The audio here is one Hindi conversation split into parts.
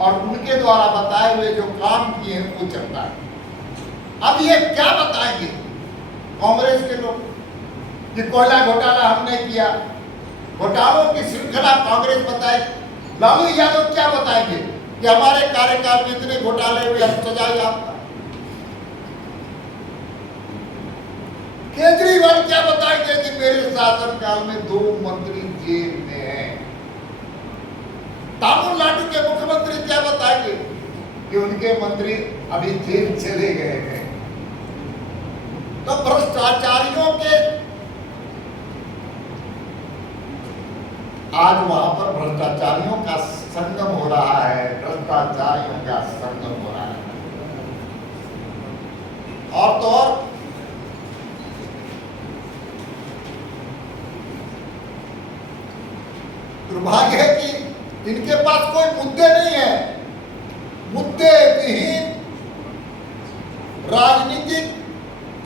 और उनके द्वारा बताए हुए जो काम किए हैं वो चलता है। अब ये क्या बताएंगे कांग्रेस के लोग कि कोयला घोटाला हमने किया, घोटालों की श्रृंखला कांग्रेस बताए। लालू यादव क्या बताएंगे कि हमारे कार्यकाल में इतने घोटाले हुए, हम सजा याफ्ता। केजरीवाल क्या बताएंगे कि मेरे शासनकाल में 2 मंत्री जेल में हैं। तमिलनाडु के मुख्यमंत्री क्या बताएंगे कि उनके मंत्री अभी जेल चले गए हैं। तो भ्रष्टाचारियों के आज वहां पर भ्रष्टाचारियों का संगम हो रहा है, भ्रष्टाचारियों का संगम हो रहा है। और तो और दुर्भाग्य है कि इनके पास कोई मुद्दे नहीं है। मुद्दे विहीन राजनीतिक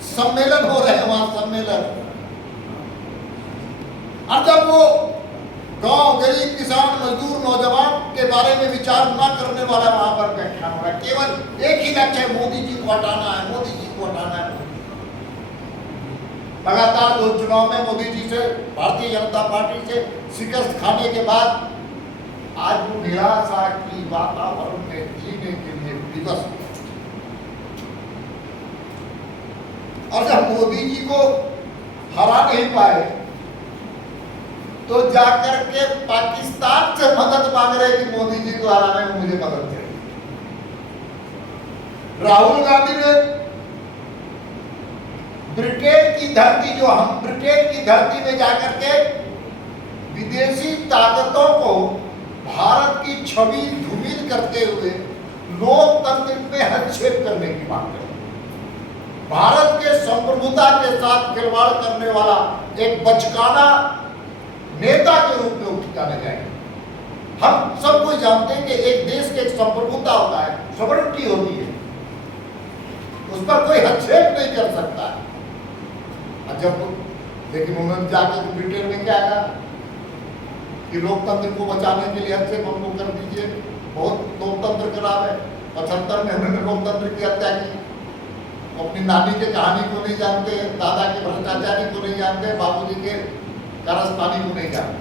सम्मेलन हो रहे हैं वहां, सम्मेलन। और जब वो गांव, गरीब, किसान, मजदूर, नौजवान के बारे में विचार न करने वाला वहां पर व्याख्यान हो रहा है, केवल एक ही लक्ष्य है, मोदी जी को हटाना है, मोदी जी को हटाना है। लगातार 2 चुनाव में मोदी जी से, भारतीय जनता पार्टी से शिकस्त खाने के बाद आज वो निराशा की वातावरण में जीने के लिए विवश। और जब मोदी जी को हरा नहीं पाए तो जाकर के पाकिस्तान से मदद मांग रहे कि मोदी जी को हराने में मुझे मदद चाहिए। राहुल गांधी ने ब्रिटेन की धरती, जो हम ब्रिटेन की धरती में जाकर के विदेशी ताकतों को भारत की छवि धूमिल करते हुए लोकतंत्र पे हस्तक्षेप करने की मांग कर, भारत के संप्रभुता के साथ खिलवाड़ करने वाला एक बचकाना नेता के रूप में उठाने जाएंगे। हम सब कोई जानते हैं कि एक देश के एक संप्रभुता होता है, सॉवरेनिटी होती है, उस पर कोई हस्तक्षेप नहीं कर सकता है। जब लेकिन उन्होंने जाकर ब्रिटेन में क्या कहा कि लोकतंत्र को बचाने के लिए हस्तक्षेप हमको कर दीजिए, बहुत लोकतंत्र खराब है। 75 में उन्होंने लोकतंत्र की हत्या की। अपनी नानी के कहानी को नहीं जानते, दादा के भ्रष्टाचारी को नहीं जानते, बाबूजी के कारस्तानी को नहीं जानते।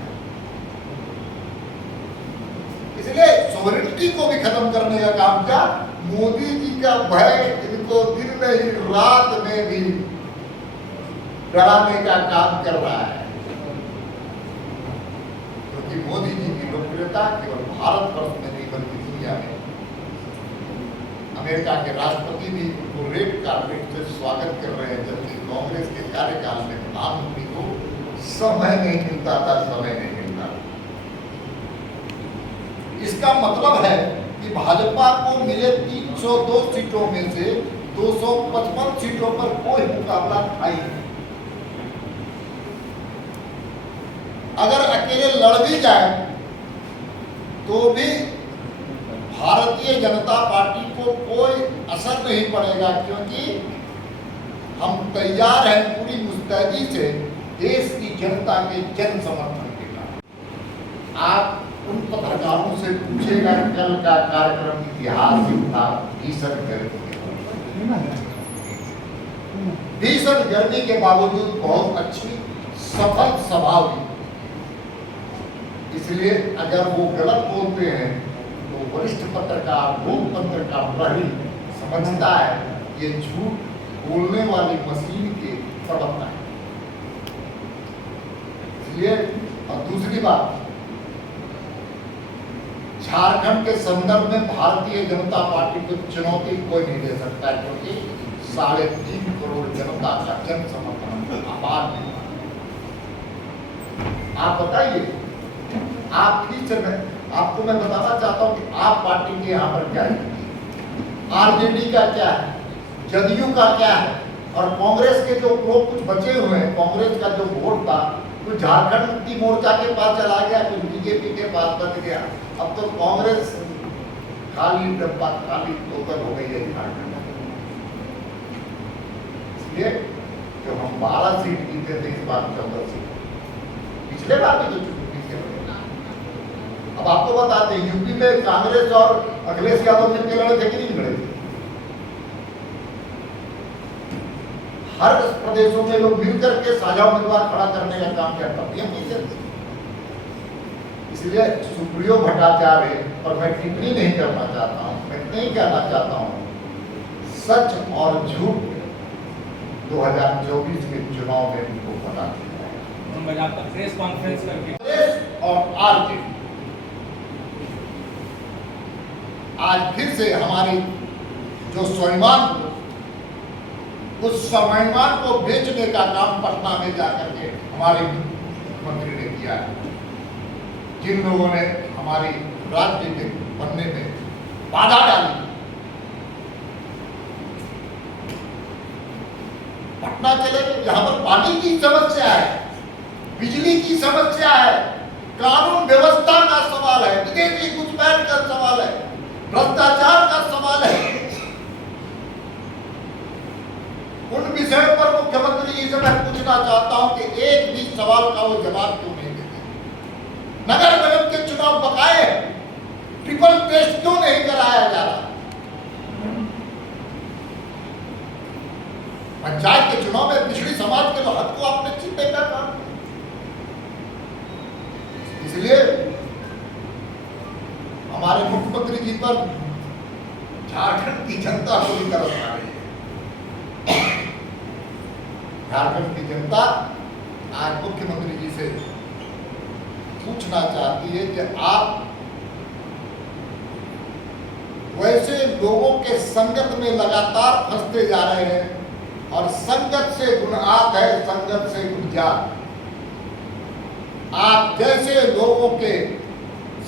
इसलिए सॉवरेनिटी को भी खत्म करने का काम किया। मोदी जी का भय इनको दिन में ही, रात में भी डराने का काम कर रहा है, क्योंकि मोदी जी की लोकप्रियता केवल भारतवर्ष में नहीं बल्कि दुनिया में। अमेरिका के राष्ट्रपति भी उनको रेड कार्पेट से स्वागत कर रहे हैं, जबकि कांग्रेस के कार्यकाल में प्रधानमंत्री को समय नहीं मिलता था, समय नहीं मिलता। इसका मतलब है कि भाजपा को मिले 302 सीटों में से 255 सीटों पर कोई मुकाबला था ही नहीं। अगर अकेले लड़ भी जाए तो भी भारतीय जनता पार्टी को कोई असर नहीं पड़ेगा, क्योंकि हम तैयार हैं पूरी मुस्तैदी से देश की जनता के जन समर्थन के कारण। आप उन पत्रकारों से पूछेगा कल का कार्यक्रम इतिहास था, भीषण गर्मी के बावजूद बहुत अच्छी सफल सभा हुई। इसलिए अगर वो गलत बोलते हैं तो वरिष्ठ पत्रकार, लोकतंत्र का प्रहरी समझता है ये झूठ बोलने वाली मशीन के प्रवक्ता है। इसलिए और दूसरी बात, झारखंड के संदर्भ में भारतीय जनता पार्टी को चुनौती कोई नहीं दे सकता, क्योंकि 3.5 करोड़ जनता का जन समर्थन अपार है। आप बताइए, आप ठीक है, आपको मैं बताना चाहता हूं कि आप पार्टी के यहाँ पर क्या है, आरजेडी का क्या है, जदयू का क्या है, और कांग्रेस के जो लोग कुछ बचे हुए हैं, कांग्रेस का जो वोट था तो झारखंड मुक्ति मोर्चा के पास चला गया, कुछ बीजेपी के पास बच गया। अब तो कांग्रेस खाली डब्बा, खाली टोकन हो गई है झारखंड। इसलिए जो हम 12 सीट जीते थे, इस बार 14 सीट, पिछले बार भी तो चुनाव, अब आपको बताते हैं यूपी में कांग्रेस और अखिलेश यादव मिलकर लड़े थे कि नहीं लड़े थे? हर प्रदेशों में लोग मिलकर के साझा उम्मीदवार खड़ा करने का काम किया, तब भी हम नहीं करते। इसलिए सुप्रियो भट्टाचार्य पर मैं टिप्पणी नहीं करना चाहता हूं, मैं नहीं कहना चाहता हूं, सच और झूठ 2024 के चुनाव में उनको पता चला। आपका प्रेस कॉन्फ्रेंस करके कांग्रेस और आरजेडी आज फिर से हमारी जो स्वाभिमान, उस स्वाभिमान को बेचने का काम पटना में जाकर के हमारे मुख्यमंत्री ने किया है। जिन लोगों ने हमारी राज्य के बनने में बाधा डाली, पटना चले तो यहाँ पर पानी की समस्या है, बिजली की समस्या है, कानून व्यवस्था का सवाल है, विदेशी घुसपैठ का सवाल है, भ्रष्टाचार का सवाल है। उन विषयों पर मुख्यमंत्री जी से मैं पूछना चाहता हूं कि एक भी सवाल का वो जवाब क्यों नहीं देते? नगर निगम के चुनाव बकाए, ट्रिपल टेस्ट क्यों नहीं कराया जा रहा? पंचायत के चुनाव में पिछड़ी समाज के हक को आपने छीनने का काम। इसलिए हमारे मुख्यमंत्री जी पर झारखंड की जनता पूरी तरह आ रही है। झारखंड की जनता आज मुख्यमंत्री जी से पूछना चाहती है कि आप वैसे लोगों के संगत में लगातार फंसते जा रहे हैं और संगत से गुनाह है, संगत से गुंजात। आप जैसे लोगों के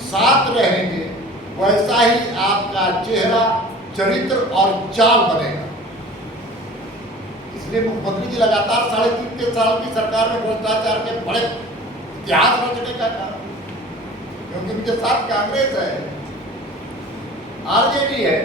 साथ रहेंगे वैसा ही आपका चेहरा, चरित्र और चाल बनेगा। इसलिए मुख्यमंत्री जी लगातार 3.5 साल की सरकार में भ्रष्टाचार के बड़े इतिहास रचने का काम, क्योंकि उनके साथ कांग्रेस है, आरजेडी है,